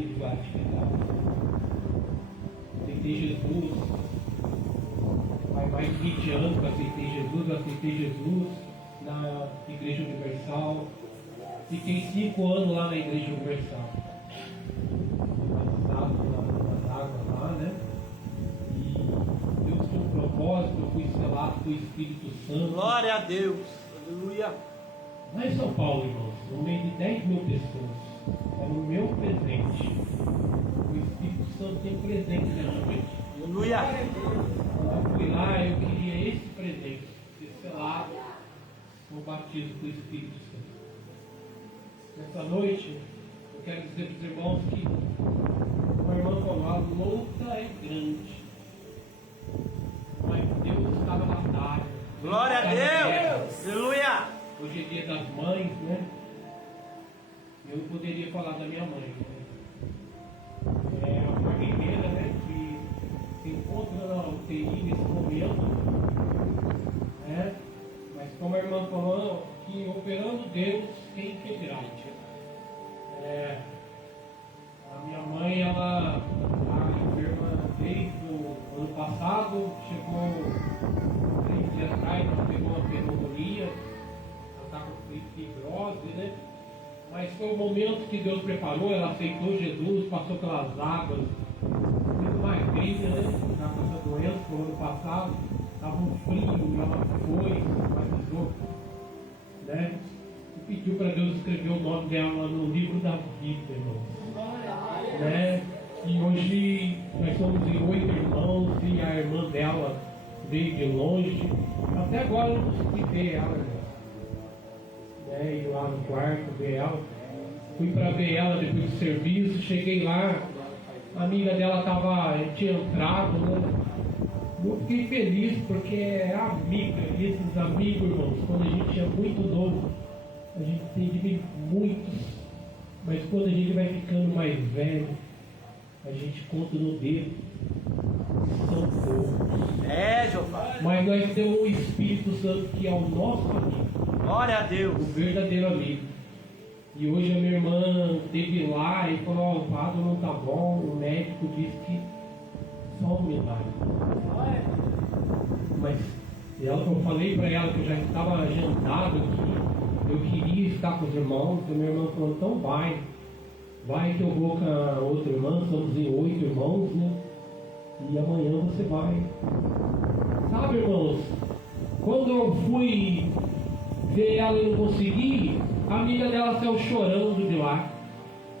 momento de atividade. Aceitei Jesus, faz mais de 20 anos que aceitei Jesus na Igreja Universal. Fiquei 5 anos lá na Igreja Universal, batizado nas águas lá, né? E Deus tinha um propósito, eu fui selado com o Espírito Santo. Glória a Deus, aleluia. Lá em São Paulo, irmãos, no meio de 10 mil pessoas, era o meu presente. O Espírito Santo tem presente nessa noite. Aleluia. Eu fui lá, eu queria esse presente, ser selado no batismo com o Espírito Santo. Nessa noite, eu quero dizer para os irmãos que uma irmã falou: a luta é grande, mas Deus está na batalha. Glória a Deus, aleluia. Hoje é dia das mães, né? Eu não poderia falar da minha mãe, né? É uma guerreira, né? Que se encontra na UTI nesse momento, né? Mas como a irmã falou, que operando Deus, quem quebrá? A minha mãe, ela está enferma desde o ano passado, chegou 3 dias atrás, ela pegou uma pneumonia, ela está com fibrose, né? Mas foi o momento que Deus preparou, ela aceitou Jesus, passou pelas águas, muito magrinha, né? Estava com essa doença no ano passado, estava um frio, e ela foi, batizou, né? E pediu para Deus escrever o nome dela no livro da vida, irmão. Né? E hoje nós somos em 8 irmãos e a irmã dela veio de longe. Até agora eu não consegui ver ela, né? Ir lá no quarto ver ela. Fui para ver ela depois do serviço, cheguei lá, a amiga dela tinha entrado, né? Eu fiquei feliz porque é amiga, e esses amigos, irmãos, quando a gente é muito novo, a gente tem muitos, mas quando a gente vai ficando mais velho, a gente conta no dedo, são poucos. Jeová. Mas nós temos o Espírito Santo que é o nosso amigo. Glória a Deus. O verdadeiro amigo. E hoje a minha irmã esteve lá e falou: o quadro não está bom, o médico disse que só um milagre. Mas eu falei para ela que eu já estava agendado aqui, eu queria estar com os irmãos. E minha irmã falou: então vai que eu vou com a outra irmã, somos em 8 irmãos, né? E amanhã você vai. Sabe, irmãos, quando eu fui ver ela e não consegui, a amiga dela saiu chorando de lá.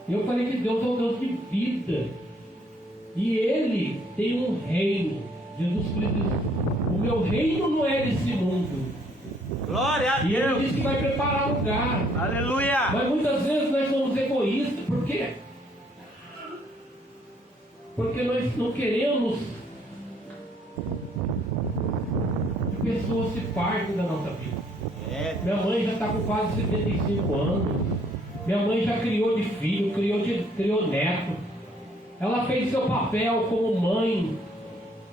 Eu falei que Deus é um Deus de vida. E Ele tem um reino. Jesus Cristo disse: o meu reino não é desse mundo. Glória a E Ele Deus. disse que vai preparar lugar. Aleluia. Mas muitas vezes nós somos egoístas. Por quê? Porque nós não queremos que pessoas se partem da nossa vida. Minha mãe já está com quase 75 anos. Minha mãe já criou de filho, criou neto. Ela fez seu papel como mãe.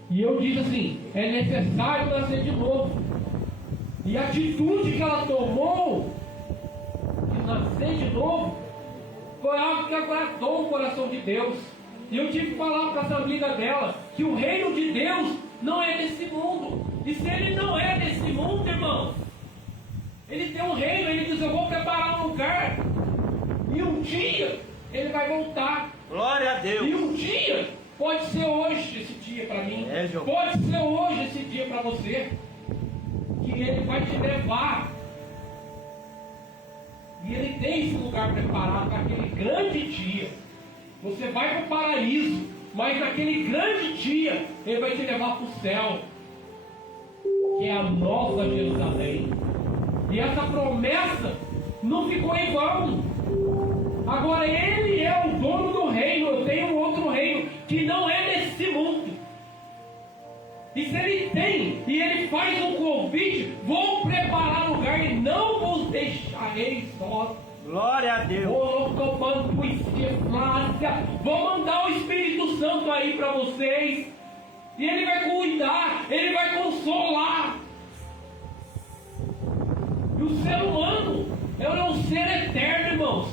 E eu disse assim: é necessário nascer de novo. E a atitude que ela tomou de nascer de novo foi algo que agradou o coração de Deus. E eu tive que falar para essa amiga dela que o reino de Deus não é desse mundo. E se ele não é desse mundo, irmão, ele tem um reino. Ele diz: eu vou preparar um lugar, e um dia ele vai voltar. Glória a Deus. E um dia pode ser hoje esse dia para mim, João. pode ser hoje esse dia para você, que ele vai te levar. E ele tem esse lugar preparado para aquele grande dia. Você vai para o paraíso, mas naquele grande dia ele vai te levar para o céu, que é a nova Jerusalém. E essa promessa não ficou em vão. Agora ele é o dono do reino. Eu tenho um outro reino que não é desse mundo. E se ele tem, e ele faz um convite: vou preparar lugar e não vos deixarei sós. Glória a Deus. Vou mandar o Espírito Santo aí para vocês. E ele vai cuidar, ele vai consolar. E o ser humano é um ser eterno, irmãos.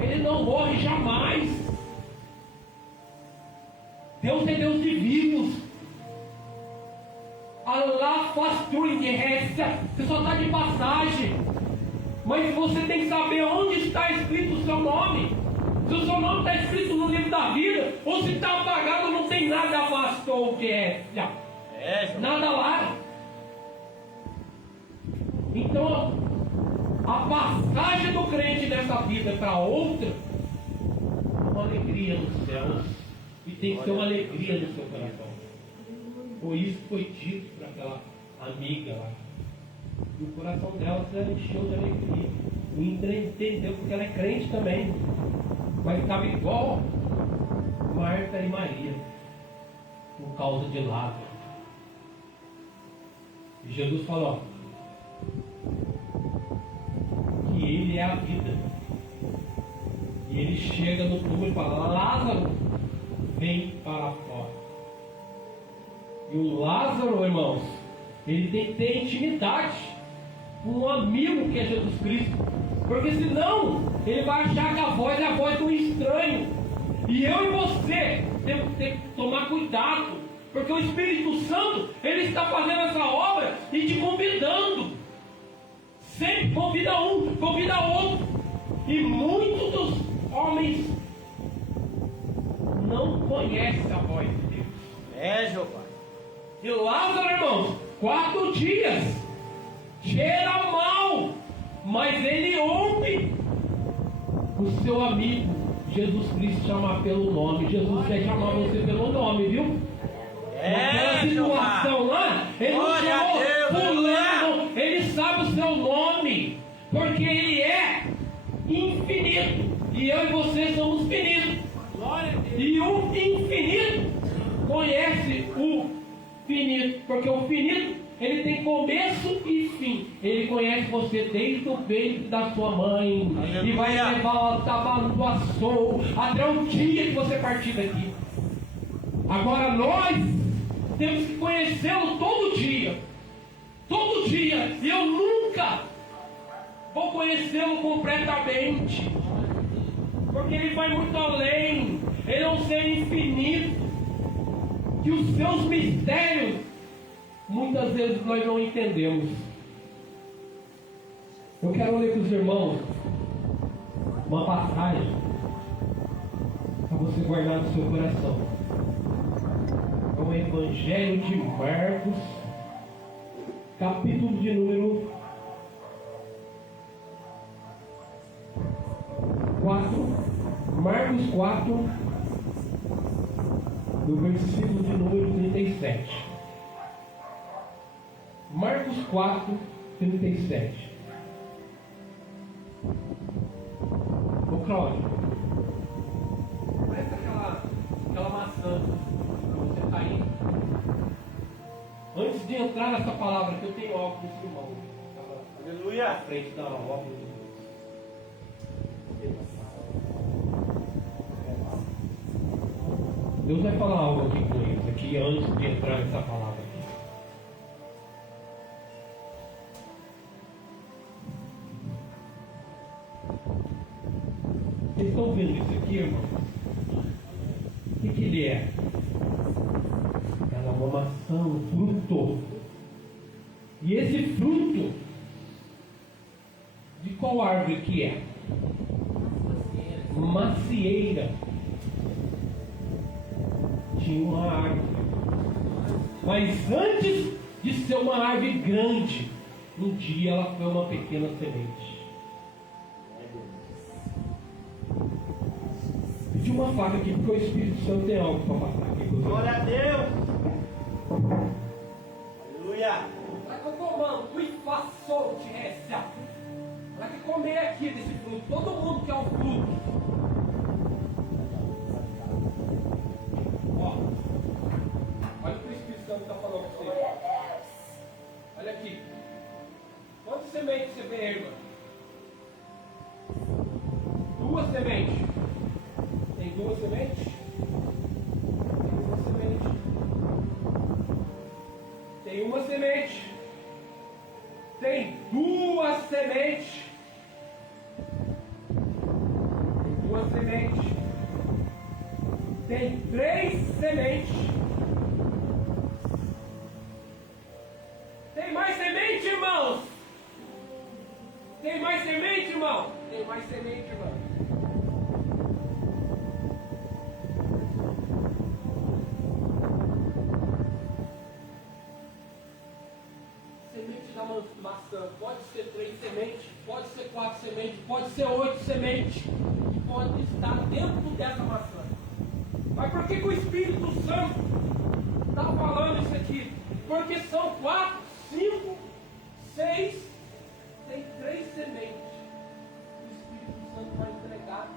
Ele Ele não morre jamais. Deus é Deus de vivos. Allah faz resta. Você só está de passagem. Mas você tem que saber onde está escrito o seu nome. Se o seu nome está escrito no livro da vida, ou se está apagado, não tem nada afastou o que é. Nada lá. Então, a passagem do crente dessa vida para outra é uma alegria nos céus. E tem que ser uma alegria no seu coração. Foi isso que foi dito para aquela amiga lá. E o coração dela se encheu de alegria. E entendeu, porque ela é crente também. Mas estava igual Marta e Maria, por causa de Lázaro. E Jesus falou que Ele é a vida. E Ele chega no túmulo e fala: Lázaro, vem para fora. E o Lázaro, irmãos, ele tem que ter intimidade com um amigo que é Jesus Cristo. Porque senão ele vai achar que a voz é a voz de um estranho. E eu e você temos que ter que tomar cuidado. Porque o Espírito Santo, ele está fazendo essa obra e te convidando. Sempre convida um, convida outro. E muitos dos homens não conhecem a voz de Deus. Jeová. E Lázaro, irmãos, 4 dias, cheira mal, mas ele ouve o seu amigo Jesus Cristo chamar pelo nome. Jesus quer chamar você pelo nome, viu? Naquela situação lá, ele não chamou fulano, ele sabe o seu nome, porque ele é infinito, e eu e você somos finitos. E o infinito conhece o finito, porque o finito, ele tem começo e fim. Ele conhece você desde o ventre da sua mãe. Aleluia. E vai levar do açougo até o dia que você partir daqui. Agora nós temos que conhecê-lo todo dia. Todo dia. E eu nunca vou conhecê-lo completamente. Porque ele vai muito além. Ele é um ser infinito. Que os seus mistérios muitas vezes nós não entendemos. Eu quero ler para os irmãos uma passagem para você guardar no seu coração. É o Evangelho de Marcos, capítulo de número 4, Marcos 4, no versículo de número 37. Marcos 4, 37. Ô Cláudio, presta aquela maçã para você cair. Antes de entrar nessa palavra, que eu tenho algo nesse irmão. Aleluia. À frente da obra de Deus. Deus vai falar algo aqui com eles, aqui antes de entrar nessa palavra aqui. Vocês estão vendo isso aqui, irmão? O que ele é? Ela é uma maçã, um fruto. E esse fruto, de qual árvore que é? Macieira. Tinha uma árvore. Mas antes de ser uma árvore grande, um dia ela foi uma pequena semente. Pedi uma faca aqui porque o Espírito Santo tem algo para passar aqui. Glória a Deus. Aleluia. Para que eu comando, tu passou de reza. Para que comer aqui desse fruto. Todo mundo quer o fruto. Ó, olha o que o Espírito Santo está falando para você. Olha aqui. Quantas sementes você vê, irmã? 2 sementes. Tem 2 sementes? Tem 1 semente. Tem 1 semente. Tem 2 sementes. Tem tem 3 sementes. Tem mais semente, irmãos? Tem mais semente, irmão? Tem mais semente, irmão. Semente da maçã. Pode ser 3 sementes, pode ser 4 sementes, pode ser 8 sementes. Que pode estar dentro dessa maçã. Mas por que o Espírito Santo está falando isso aqui? Porque são 4, 5, 6, tem 3 sementes que o Espírito Santo vai entregar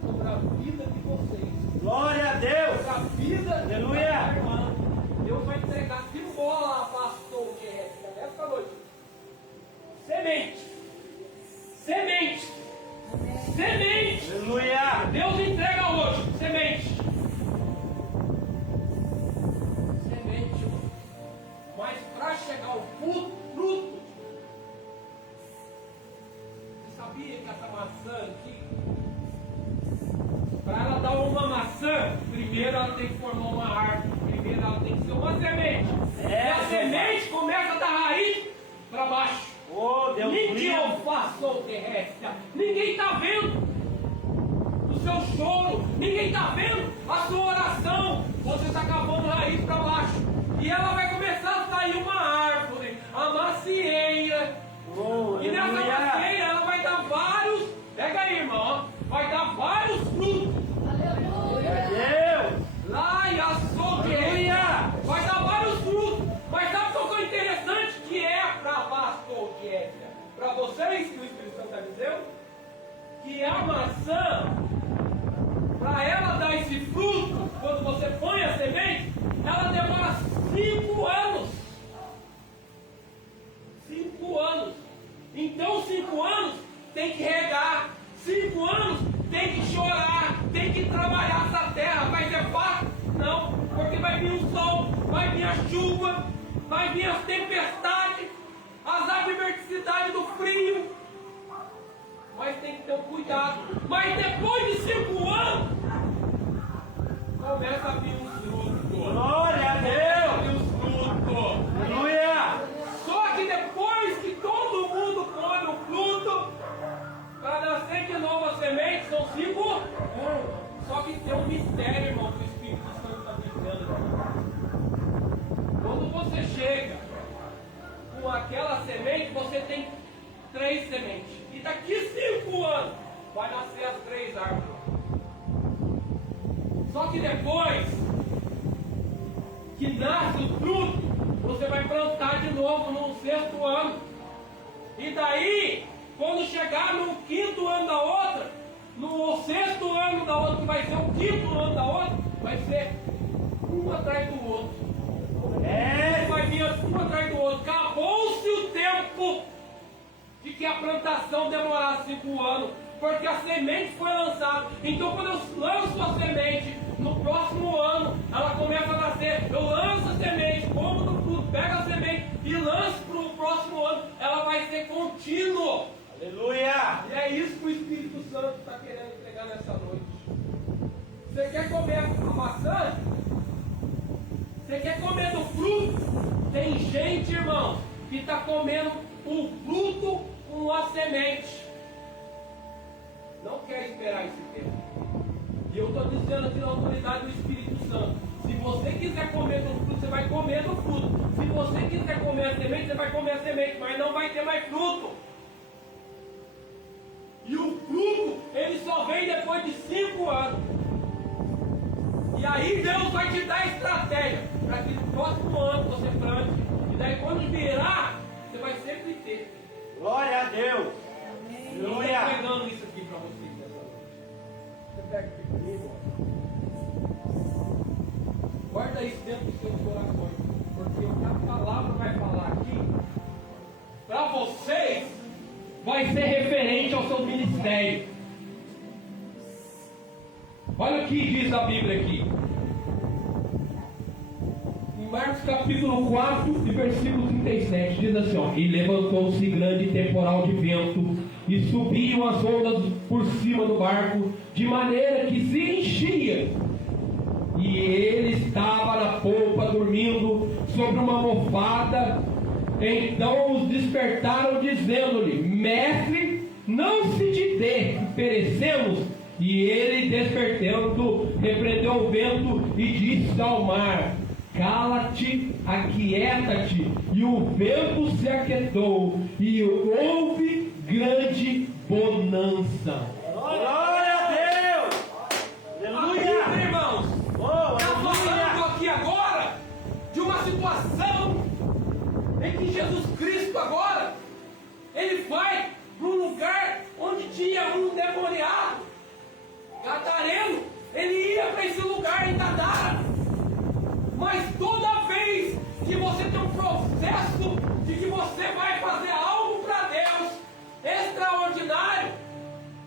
sobre a vida de vocês. Glória a Deus. Sobre a vida Aleluia. da irmã. Deus vai entregar bola, pastor, que é essa noite. Sementes. Sementes. Sementes. Aleluia. Deus entrega hoje. Sementes. Semente. Mas para chegar ao fruto, você sabia que essa maçã aqui, para ela dar uma maçã, primeiro ela tem que formar uma árvore, primeiro ela tem que ser uma semente. E a semente começa da raiz para baixo. Oh, Deus Ninguém alfaçou terrestre. Ninguém está vendo o seu choro. Ninguém está vendo a sua oração. Você está cavando raiz para baixo. E ela vai começar a sair uma árvore, a macieira. Oh, E nessa macieira ela vai dar vários. Pega aí, irmão. Vai dar vários frutos. Deus. Lá e açougueira. Vai dar vários frutos. Mas sabe o que é interessante? Que é para pastor Kézia? Para vocês que o Espírito Santo está dizendo? Que a maçã, para ela dar esse fruto, quando você põe a semente, ela demora 5 anos. 5 anos. Então 5 anos tem que regar. 5 anos tem que chorar, tem que trabalhar essa terra. Vai ser fácil? Não, porque vai vir o sol, vai vir a chuva, vai vir as tempestades, as adversidades do frio. Mas tem que ter um cuidado. Mas depois de 5 anos, começa a vir os frutos. Glória a Deus. Os frutos. Aleluia. Só que depois que todo mundo come o fruto, para nascer de novo a semente, são 5 anos. Só que tem um mistério, irmão, que o Espírito Santo está dizendo. Quando você chega com aquela semente, você tem 3 sementes. E daqui 5 anos vai nascer as 3 árvores. Só que depois que nasce o fruto, você vai plantar de novo no 6º ano. E daí, quando chegar no 5º ano da outra, no 6º ano da outra, que vai ser o 5º ano da outra, vai ser um atrás do outro. Vai vir um atrás do outro. Acabou-se o tempo de que a plantação demorasse 5 anos, porque a semente foi lançada. Então, quando eu lanço a semente, no próximo ano ela começa a nascer. Eu lanço a semente, como no fruto, pego a semente e lanço para o próximo ano. Ela vai ser contínua. Aleluia. E é isso que o Espírito Santo está querendo entregar nessa noite. Você quer comer a maçã? Você quer comer do fruto? Tem gente, irmão, que está comendo o fruto com a semente. Não quer esperar esse tempo. E eu estou dizendo aqui na autoridade do Espírito Santo: se você quiser comer do fruto, você vai comer do fruto. Se você quiser comer a semente, você vai comer a semente, mas não vai ter mais fruto. E o fruto, ele só vem depois de 5 anos. E aí Deus vai te dar estratégia para que no próximo ano você plante. E daí quando virar, você vai sempre ter. Glória a Deus. Eu Aleluia. estou pregando isso aqui para vocês nessa noite. Você pega aqui comigo. Guarda isso dentro dos seus corações. Porque o que a palavra vai falar aqui, para vocês, vai ser referente ao seu ministério. Olha o que diz a Bíblia aqui. Em Marcos capítulo 4 e versículo 37 diz assim, ó: e levantou-se grande temporal de vento, e subiam as ondas por cima do barco, de maneira que se enchia. cama mofada. Então os despertaram, dizendo-lhe: Mestre, não se te dê que perecemos. E ele, despertando, repreendeu o vento e disse ao mar: Cala-te, aquieta-te. E o vento se aquietou, e houve grande bonança. Glória a Deus! Aleluia! Aqui, irmãos, Oh, está falando aleluia! aqui agora de uma situação em que Jesus Cristo agora ele vai para um lugar onde tinha um demoniado, gadareno. Ele ia para esse lugar em Gadara. Mas toda vez que você tem um processo de que você vai fazer algo para Deus extraordinário,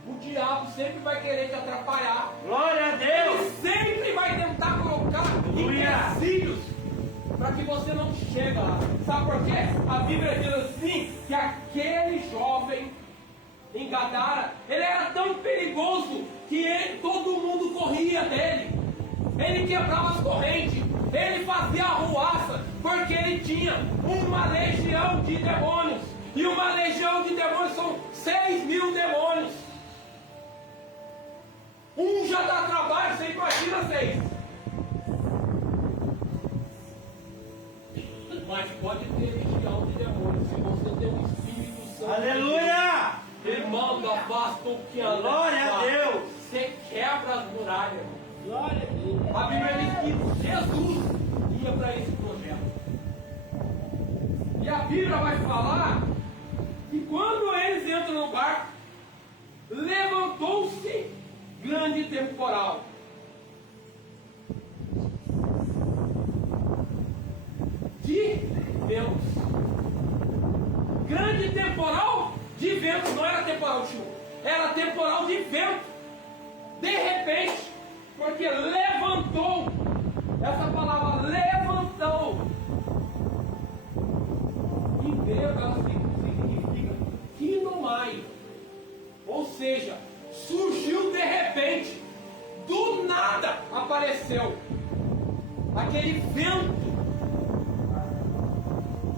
o diabo sempre vai querer te atrapalhar. Glória a Deus! Ele sempre vai tentar colocar empecilhos para que você não chegue lá. Sabe por quê? A Bíblia diz assim, que aquele jovem em Gadara, ele era tão perigoso que todo mundo corria dele. Ele quebrava as correntes, ele fazia arruaça, porque ele tinha uma legião de demônios. E uma legião de demônios são 6.000 demônios. Um já dá trabalho, você imagina 6. Mas pode ter legião de demônios se você tem o Espírito Santo. Aleluia! Irmão, afasta o que anda. Glória a Deus! Você quebra as muralhas. Glória a Deus! A Bíblia diz que Jesus ia para esse projeto. E a Bíblia vai falar que quando eles entram no barco, levantou-se grande temporal. De ventos. Grande temporal de vento. Não era temporal de chuva, era temporal de vento. De repente, porque levantou, essa palavra levantou, em grego ela significa kinomai, ou seja, surgiu de repente, do nada apareceu aquele vento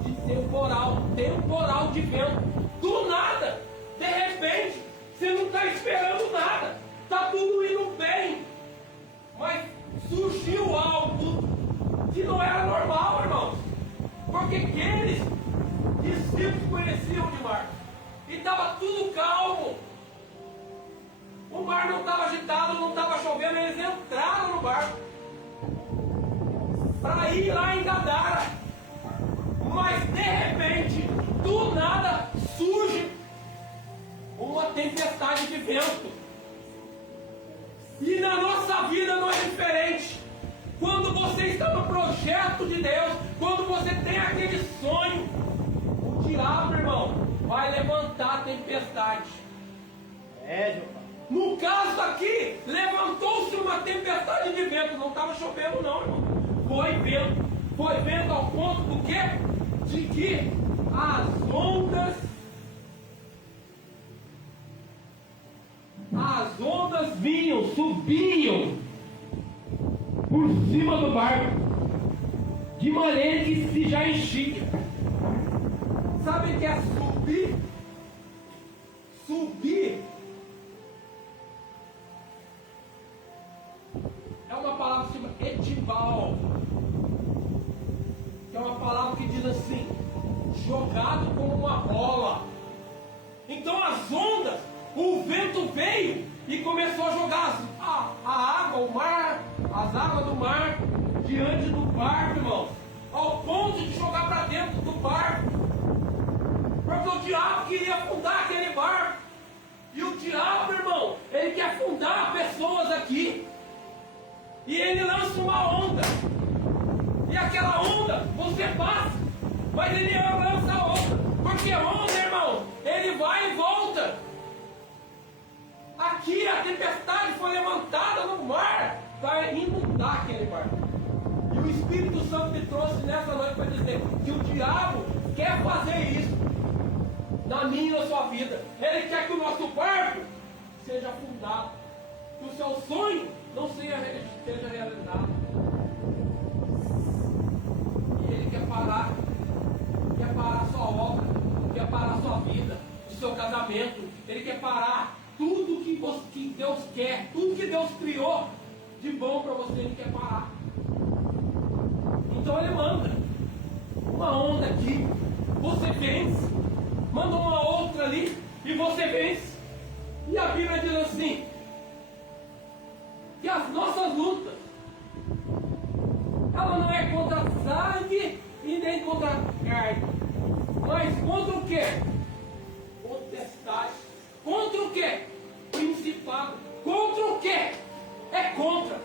de temporal de vento, do nada, de repente, você não está esperando nada, está tudo indo bem, mas surgiu algo que não era normal, irmãos, porque aqueles discípulos conheciam de mar, e estava tudo calmo, o mar não estava agitado, não estava chovendo, eles entraram no barco, para ir lá em Gadara, mas de repente, do nada, surge uma tempestade de vento. E na nossa vida não é diferente. Quando você está no projeto de Deus, quando você tem aquele sonho, o diabo, irmão, vai levantar a tempestade. É, meu pai. No caso aqui, levantou-se uma tempestade de vento. Não estava chovendo não, irmão. Foi vento. Foi vento ao ponto do quê? De que as ondas vinham, subiam por cima do barco, de maneira que se já enchia. Sabe o que é subir? Subir é uma palavra que se chama etibal, que é uma palavra que diz assim, jogado como uma bola. Então as ondas, o vento veio e começou a jogar a água, o mar, as águas do mar diante do barco, irmãos, ao ponto de jogar para dentro do barco, porque o diabo queria afundar aquele barco. E o diabo, irmão, ele quer afundar pessoas aqui, e ele lança uma onda, e aquela onda você passa, mas ele lança outra, porque onda, irmão, ele vai e volta. Aqui a tempestade foi levantada no mar para inundar aquele barco. E o Espírito Santo me trouxe nessa noite para dizer que o diabo quer fazer isso na minha e na sua vida. Ele quer que o nosso barco seja afundado, que o seu sonho não seja realizado. E ele quer parar pensamento, ele quer parar tudo que Deus quer, tudo que Deus criou de bom para você, ele quer parar. Então ele manda uma onda aqui, você vence, manda uma outra ali e você vence. E a Bíblia diz assim, que as nossas lutas, ela não é contra sangue e nem contra carne, mas contra o quê? Potestade. Contra o quê? Principado. Contra o quê? É contra.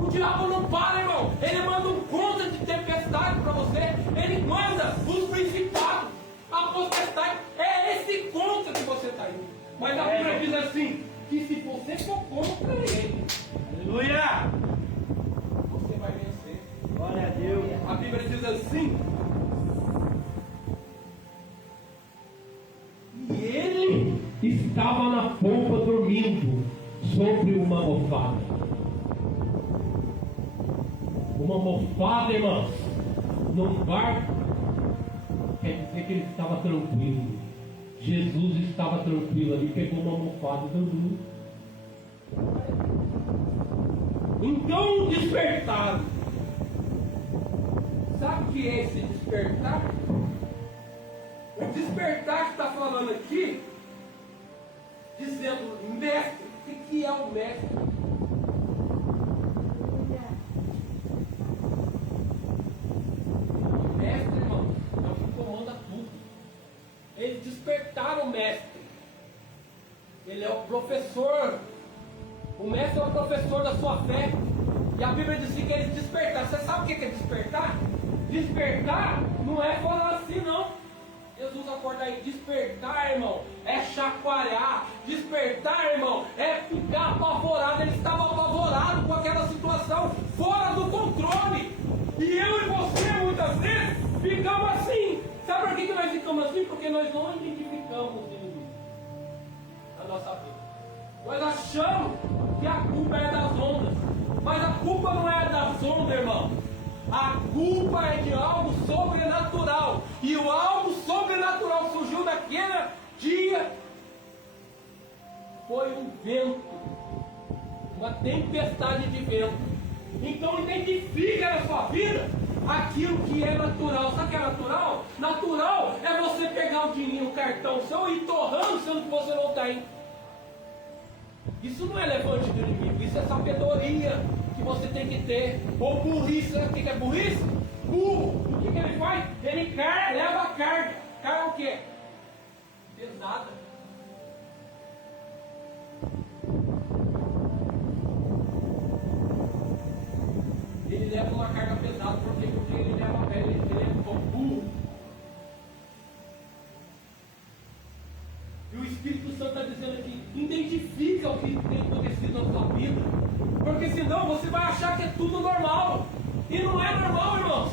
O diabo não para, irmão. Ele manda um contra de tempestade para você. Ele manda os principados, a potestade. É esse contra que você está indo. Mas a Bíblia diz assim, que se você for contra ele, Aleluia! você vai vencer. Glória a Deus. A Bíblia diz assim, E ele estava na polpa dormindo sobre uma almofada. Uma almofada, irmãos, num barco, quer dizer que ele estava tranquilo. Jesus estava tranquilo ali, pegou uma almofada e dormiu. então despertaram. Sabe o que é esse despertar? O despertar que está falando aqui, dizendo mestre. O que é o mestre? O mestre, irmão, é o que comanda tudo. Eles despertaram o mestre. Ele é o professor. O mestre é o professor da sua fé. E a Bíblia diz que eles despertaram. Você sabe o que é despertar? Despertar não é falar assim, não. Jesus acorda aí. Despertar, irmão, é chacoalhar. Despertar, irmão, é ficar apavorado. Ele estava apavorado com aquela situação, fora do controle. E eu e você, muitas vezes, ficamos assim. Sabe por que nós ficamos assim? Porque nós não identificamos o inimigo na nossa vida. Nós achamos que a culpa é das ondas. Mas a culpa não é das ondas, irmão. A culpa é de algo sobrenatural. E o algo sobrenatural surgiu naquele dia. Foi um vento. Uma tempestade de vento. Então identifica na sua vida aquilo que é natural. Sabe o que é natural? Natural é você pegar o dinheiro, o cartão seu e ir torrando, sendo que você não tem. Isso não é levante do inimigo, isso é sabedoria que você tem que ter. Ou burrice, sabe o que é burrice? Burro. O que ele faz? Ele leva a carga. Carga é o quê? Pesada. Ele leva uma carga pesada, porque ele leva a ele é um burro. E o Espírito Santo está dizendo aqui, identifica o que tem acontecido na sua vida, porque senão você vai achar que é tudo normal, e não é normal, irmãos.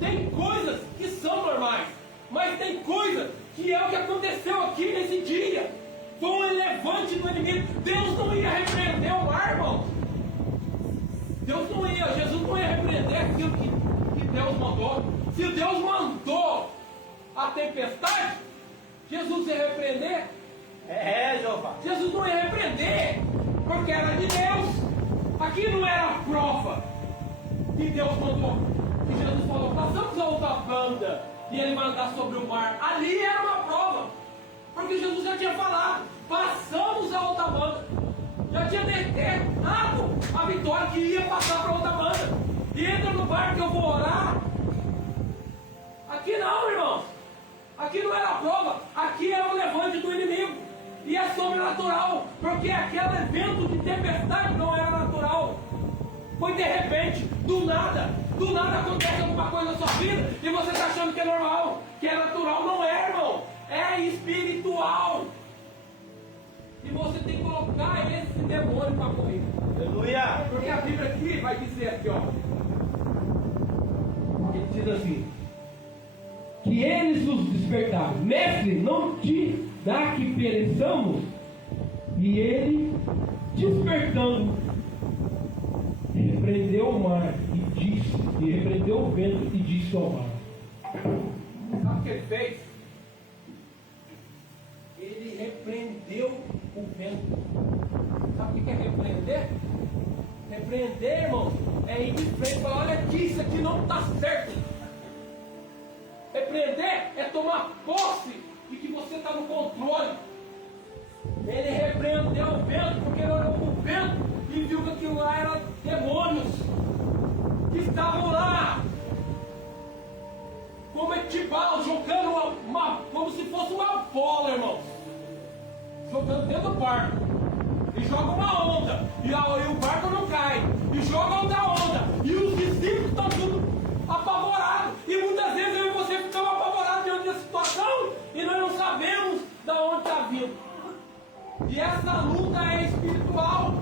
Tem coisas que são normais, mas tem coisas que é o que aconteceu aqui nesse dia. Foi um levante do inimigo. Deus não ia repreender o mar, irmãos. Jesus não ia repreender aquilo que Deus mandou. Se Deus mandou a tempestade, Jesus ia repreender? Jeová. Jesus não ia repreender, porque era de Deus. Aqui não era a prova que Deus mandou. Que Jesus falou, passamos a outra banda e ele vai andar sobre o mar. Ali era uma prova, porque Jesus já tinha falado, passamos a outra banda. Já tinha decretado a vitória que ia passar para outra banda. E entra no barco que eu vou orar. Aqui não, irmãos. Aqui não era a prova, aqui era o levante do inimigo. E é sobrenatural, porque aquele evento de tempestade não era natural. Foi de repente, do nada acontece alguma coisa na sua vida e você está achando que é normal, que é natural. Não é, irmão, é espiritual. E você tem que colocar esse demônio para correr. Aleluia. Porque a Bíblia aqui vai dizer aqui, ó. Ele diz assim, que eles nos despertaram. Mestre, não te dá que pereçamos? E ele, despertando, repreendeu o mar e repreendeu o vento e disse ao mar. Sabe o que ele fez? Ele repreendeu o vento. Sabe o que é repreender? Repreender, irmão, é ir de frente e falar: olha aqui, isso aqui não está certo. Repreender é tomar posse de que você está no controle. Ele repreendeu o vento porque ele olhou para o vento e viu que aquilo lá eram demônios que estavam lá como Etibal, jogando como se fosse uma bola, irmãos, jogando dentro do barco, e joga uma onda, e o barco não cai, e joga outra onda, e os discípulos estão tudo apavorados, e muitas vezes eu e você ficamos apavorados diante da situação, e nós não sabemos de onde está vindo. E essa luta é espiritual.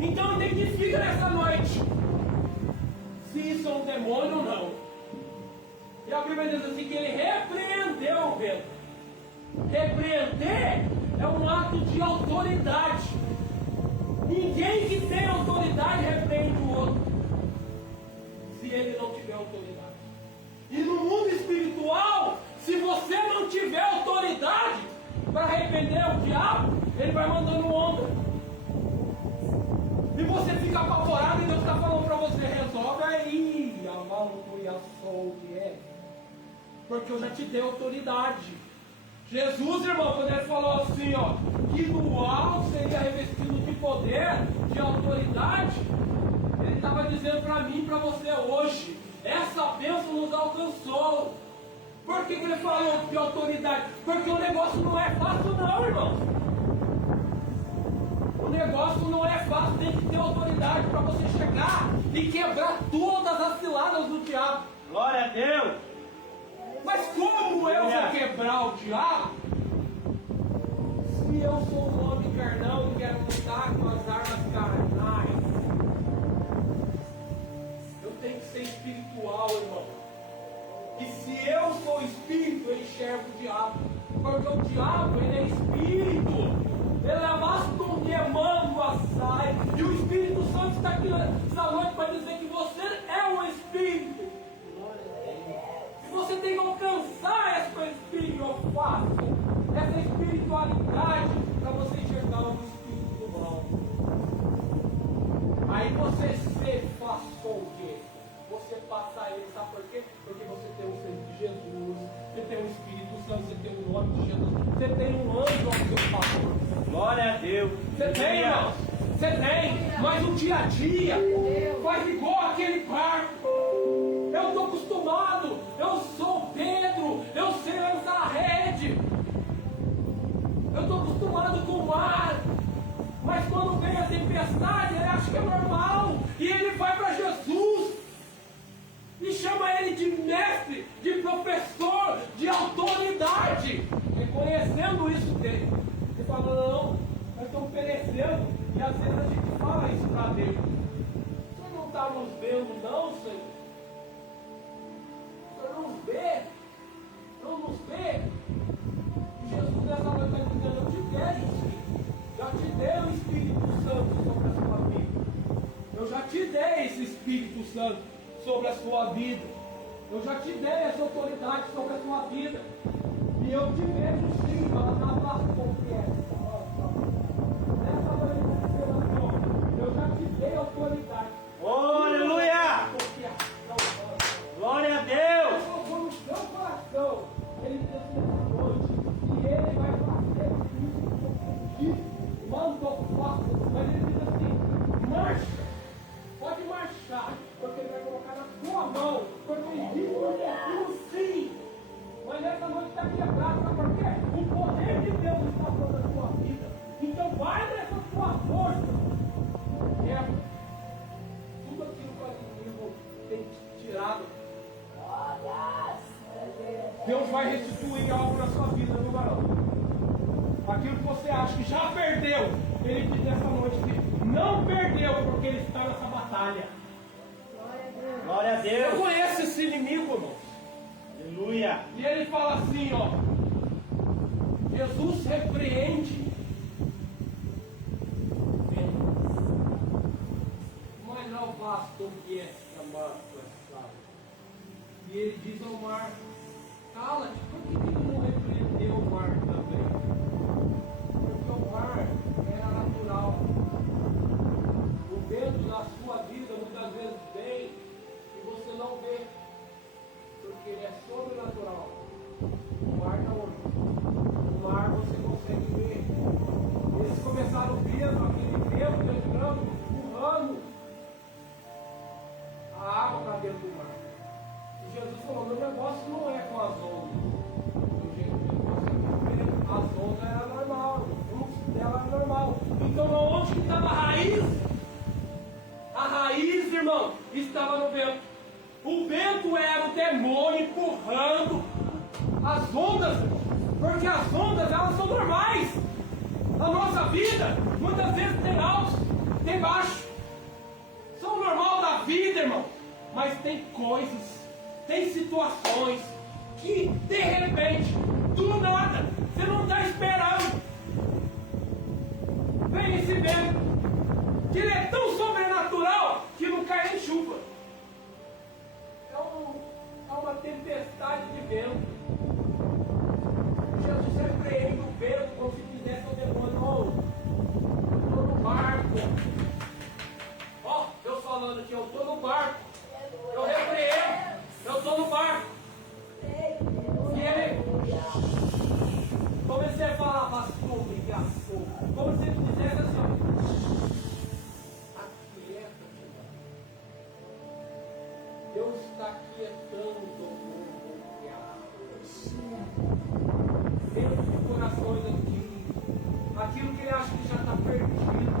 Então identifica nessa noite se isso é um demônio ou não. E a Bíblia diz assim que ele repreendeu o vento. Repreender é um ato de autoridade. Ninguém que tem autoridade repreende o outro se ele não tiver autoridade. E no mundo espiritual, se você não tiver autoridade para repreender o diabo, ele vai mandando onda. E você fica apavorado e Deus está falando para você: resolve aí, a maluco e a sol que é. Porque eu já te dei autoridade. Jesus, irmão, quando ele falou assim, ó, que no alto seria revestido de poder, de autoridade, ele estava dizendo para mim e para você hoje: essa bênção nos alcançou. Por que ele falou de autoridade? Porque o negócio não é fácil não, irmão. O negócio não é fácil, tem que ter autoridade para você chegar e quebrar todas as ciladas do diabo. Glória a Deus. Mas como eu vou quebrar o diabo se eu sou um homem carnal e quero lutar com as armas carnais? Eu tenho que ser espiritual, irmão. E se eu sou espírito, eu enxergo o diabo. Porque o diabo, ele é espírito. Ele é vasto demando a sai. E o Espírito Santo está aqui essa noite para dizer que você é um espírito. E você tem que alcançar esse espírito fácil, essa espiritualidade, para você enxergar o espírito do mal. Aí você se passou o quê? Você passa ele, sabe por quê? Porque você tem o sangue de Jesus, você tem o Espírito Santo, você tem o nome de Jesus, você tem um anjo ao seu favor. Glória a Deus. Você tem, irmão? Você tem, mas o dia a dia faz igual aquele barco. Eu estou acostumado, eu sou Pedro, eu sei lançar a rede, eu estou acostumado com o mar. Mas quando vem a tempestade, ele acha que é normal, e ele vai para Jesus e chama ele de mestre, de professor, de autoridade, reconhecendo isso dele. Ele fala: não, nós estamos perecendo. E às vezes a gente fala isso para Deus: o Senhor não está nos vendo não, Senhor? O Senhor não nos vê? Não nos vê? E Jesus nessa noite está dizendo: eu te dei, já te dei o Espírito Santo sobre a sua vida. Eu já te dei esse Espírito Santo sobre a sua vida. Eu já te dei essa autoridade sobre a sua vida. E eu te vejo sim, ela está lá confiança. Nessa noite eu já te dei autoridade. Oh, aleluia! Glória a Deus! Eu vou no seu coração. Ele diz nessa noite que ele vai fazer isso que mandou fácil. Mas ele diz assim: marcha. Pode marchar, porque ele vai colocar na sua mão, porque existe um futuro sim. Mas essa noite está quebrada, sabe por quê? O poder de Deus está sobre a sua vida. Então vai nessa sua força. Quebra tudo aquilo que o inimigo tem tirado. Deus vai restituir algo na sua vida, meu varão. Aquilo que você acha que já perdeu, ele diz nessa noite que não perdeu, porque ele está nessa batalha. Glória a Deus! Eu conheço esse inimigo, irmão. Aleluia! E ele fala assim, ó: Jesus repreende. Mas não basta que essa massa, sabe? E ele diz ao mar: cala-te. Por que ele não repreendeu o mar também? Porque o mar era natural. O vento na sua vida muitas vezes vem e você não vê, porque ele é sobrenatural. O mar não. O mar você consegue ver. Eles começaram vendo aquele vento entrando, empurrando a água para dentro do mar. E Jesus falou: meu negócio não é com as ondas. O jeito que você vê, as ondas eram normal, o fluxo dela era normal. Então onde que estava a raiz? A raiz, irmão, estava no vento. O vento era o demônio empurrando as ondas, porque as ondas elas são normais. A nossa vida muitas vezes tem altos, tem baixo. São normal da vida, irmão. Mas tem coisas, tem situações que de repente, do nada, você não está esperando. Vem esse vento, que ele é tão sobrenatural que não cai em chuva. É uma tempestade de vento. Jesus repreende o vento como se quisesse o demônio. Eu estou no barco. Ó, Deus falando aqui, eu estou no barco. Eu repreendo. Eu estou no barco. E ele... Comecei a falar, pastor, obrigação. Como se ele dissesse assim, ó. Aquieta-te. Deus está aquietando o mundo. Dentro de corações aquilo que ele acha que já está perdido.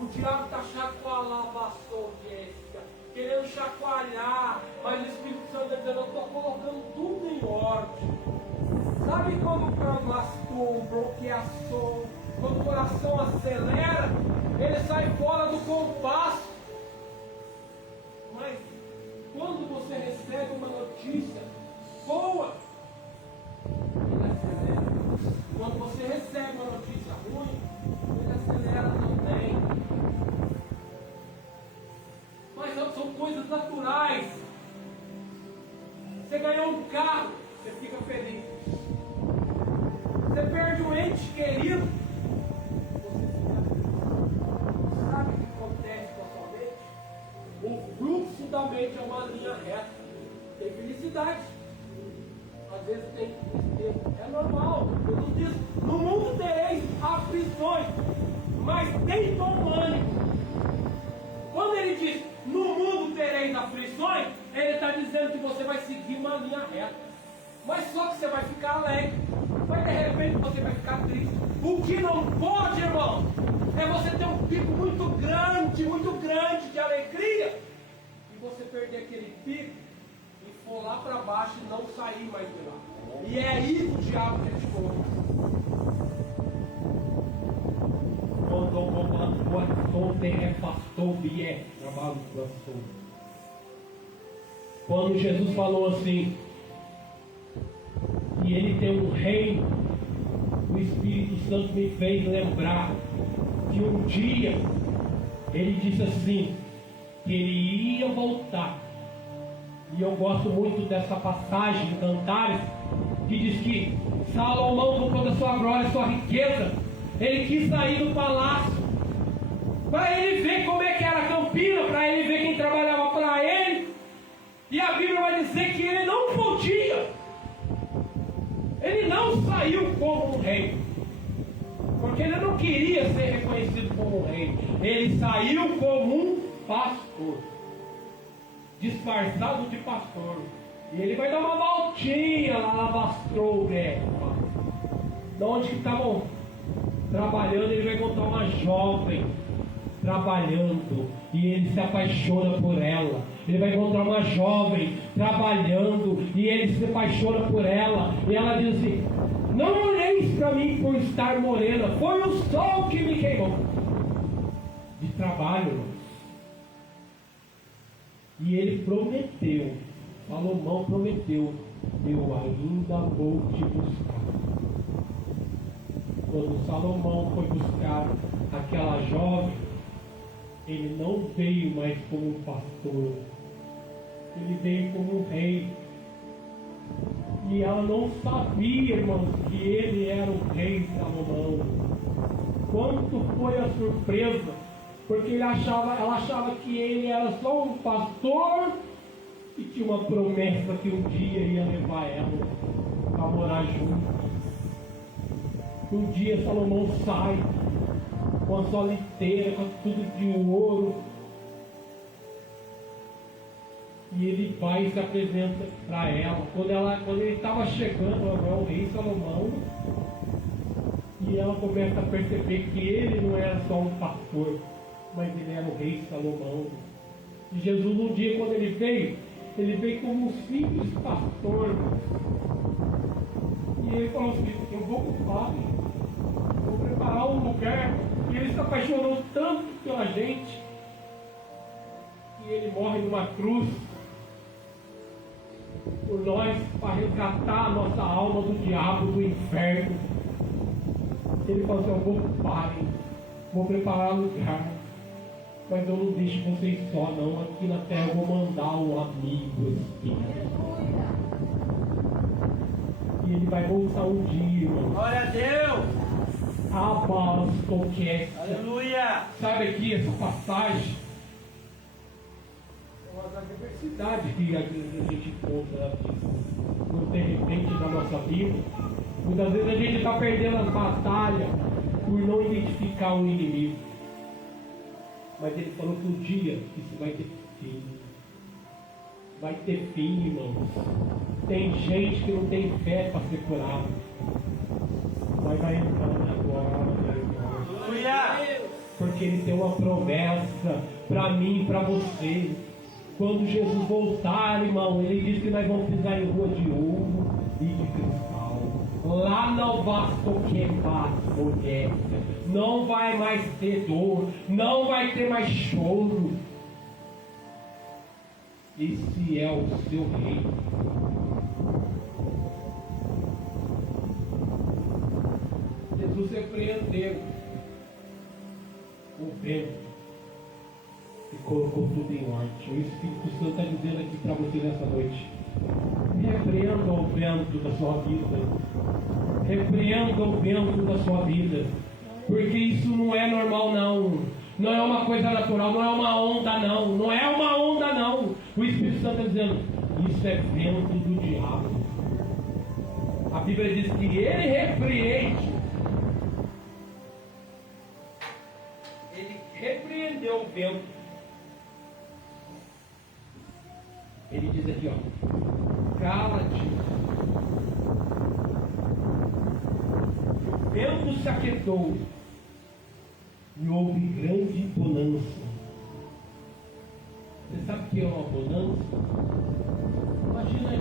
O diabo está chacoalhando, pastor Jéssica, querendo chacoalhar, mas o Espírito Santo está dizendo: eu estou colocando tudo em ordem. Sabe quando o pastor, bloqueação, quando o coração acelera, ele sai fora do compasso. Mas quando você recebe uma notícia boa, ele acelera. Quando você recebe uma notícia ruim, ele acelera também. Mas são coisas naturais. Você ganhou um carro, você fica feliz. Você perde um ente querido, você fica feliz. Sabe o que acontece com a sua mente? O fluxo da mente é uma linha reta. Tem felicidade. Às vezes tem tristeza. É normal. Jesus diz: no mundo tereis aflições, mas tem bom ânimo. Quando ele diz no mundo tereis aflições, ele está dizendo que você vai seguir uma linha reta. Mas só que você vai ficar alegre. Mas de repente você vai ficar triste. O que não pode, irmão, é você ter um pico muito grande de alegria, e você perder aquele pico e for lá para baixo e não sair mais de lá. E é aí que o diabo quer te colocar. Quando o pastor é pastor, vier, trabalho do pastor. Quando Jesus falou assim, que ele tem um reino, o Espírito Santo me fez lembrar que um dia ele disse assim, que ele ia voltar. E eu gosto muito dessa passagem em Cantares, que diz que Salomão, com toda a sua glória, sua riqueza, ele quis sair do palácio para ele ver como é que era a Campina, para ele ver quem trabalhava para ele. E a Bíblia vai dizer que ele não podia. Ele não saiu como um rei, porque ele não queria ser reconhecido como um rei. Ele saiu como um pastor, disfarçado de pastor. E ele vai dar uma voltinha lá na Bastrolé. De onde que estavam trabalhando, ele vai encontrar uma jovem trabalhando, e ele se apaixona por ela. Ele vai encontrar uma jovem trabalhando, e ele se apaixona por ela. E ela diz assim: não olheis para mim por estar morena, foi o sol que me queimou. De trabalho, irmãos. E ele prometeu, Salomão prometeu: eu ainda vou te buscar. Quando Salomão foi buscar aquela jovem, ele não veio mais como um pastor, Ele veio como um rei. E ela não sabia, irmãos, que ele era o rei Salomão. Quanto foi a surpresa, porque ela achava que ele era só um pastor e tinha uma promessa que um dia ia levar ela para morar junto. Um dia Salomão sai com a sua liteira, com tudo de ouro, e ele vai e se apresenta para ela. Quando ele estava chegando, é o rei Salomão, e ela começa a perceber que ele não era só um pastor, mas ele era o rei Salomão. E Jesus, um dia, quando ele veio como um simples pastor. E ele falou assim: eu vou com o Pai, vou preparar um lugar. E ele se apaixonou tanto pela gente que ele morre numa cruz por nós, para resgatar a nossa alma do diabo, do inferno. Ele falou assim: eu vou com o Pai, vou preparar um lugar, mas eu não deixo vocês só não. Aqui na terra eu vou mandar um amigo Espírito. E ele vai voltar um dia, irmão. Glória a Deus. Aleluia. Sabe aqui essa passagem? É uma das diversidades que a gente encontra aqui. De repente na nossa vida. Muitas vezes a gente está perdendo as batalhas por não identificar o inimigo. Mas ele falou que um dia isso vai ter fim. Vai ter fim, irmãos. Tem gente que não tem fé para ser curado. Mas vai entrar agora, irmão. Aleluia. Porque ele tem uma promessa para mim e para você. Quando Jesus voltar, irmão, ele diz que nós vamos pisar em rua de ouro e de cristal. Lá não vai queimar mulher. Não vai mais ter dor. Não vai ter mais choro. Esse é o seu rei. Jesus repreendeu o vento e colocou tudo em ordem. O Espírito Santo está dizendo aqui para você nessa noite: repreenda o vento da sua vida. Repreenda o vento da sua vida. Porque isso não é normal, não. Não é uma coisa natural, não é uma onda, não. Não é uma onda, não. O Espírito Santo está dizendo: isso é vento do diabo. A Bíblia diz que ele repreende. Ele repreendeu o vento. Ele diz aqui, ó: cala-te. O vento se aquietou e houve grande bonança. Você sabe o que é uma bonança? Imagina aí.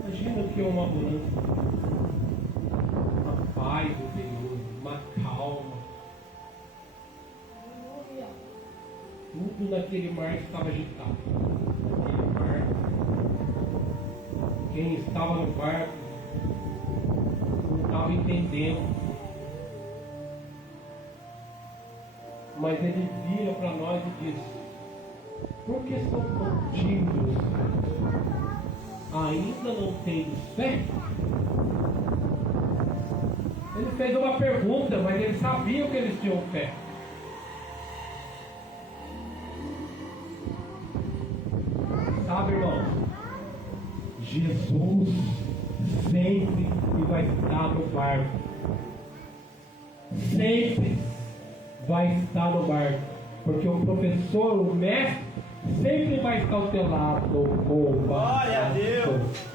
Imagina o que é uma bonança. Uma paz interior, uma calma. Tudo naquele mar estava agitado. Naquele mar. Quem estava no barco não estava entendendo. Mas ele vira para nós e diz: por que são tão tímidos? Ainda não tendes fé? Ele fez uma pergunta, mas ele sabia que eles tinham fé. Sabe, irmãos, Jesus sempre vai estar no barco. Sempre vai estar no barco. Porque o professor, o mestre, sempre vai estar ao teu lado. Glória a Deus.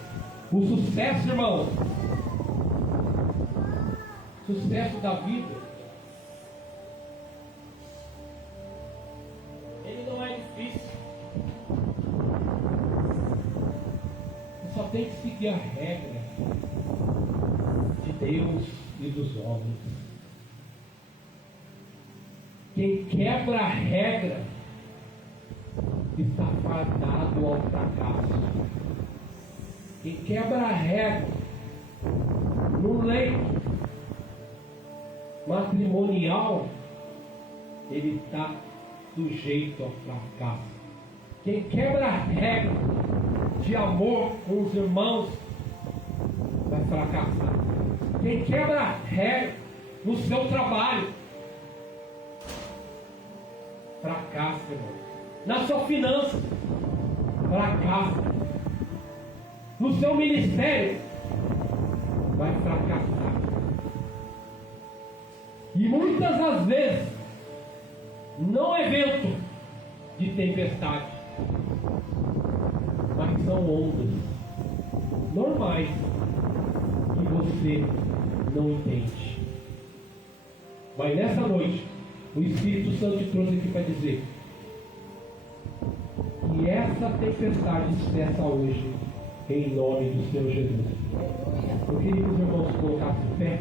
O sucesso, irmão, sucesso da vida, ele não é difícil. Você só tem que seguir a regra de Deus e dos homens. Quem quebra a regra está fadado ao fracasso. Quem quebra a regra no leito matrimonial, ele está sujeito ao fracasso. Quem quebra a regra de amor com os irmãos vai fracassar. Quem quebra a regra no seu trabalho fracassa, irmão. Na sua finança, fracassa. No seu ministério, vai fracassar. E muitas das vezes, não é vento de tempestade, mas são ondas normais que você não entende. Mas nessa noite, o Espírito Santo te trouxe aqui para dizer que essa tempestade cessa hoje, em nome do Senhor Jesus. Eu queria que os irmãos colocassem pé.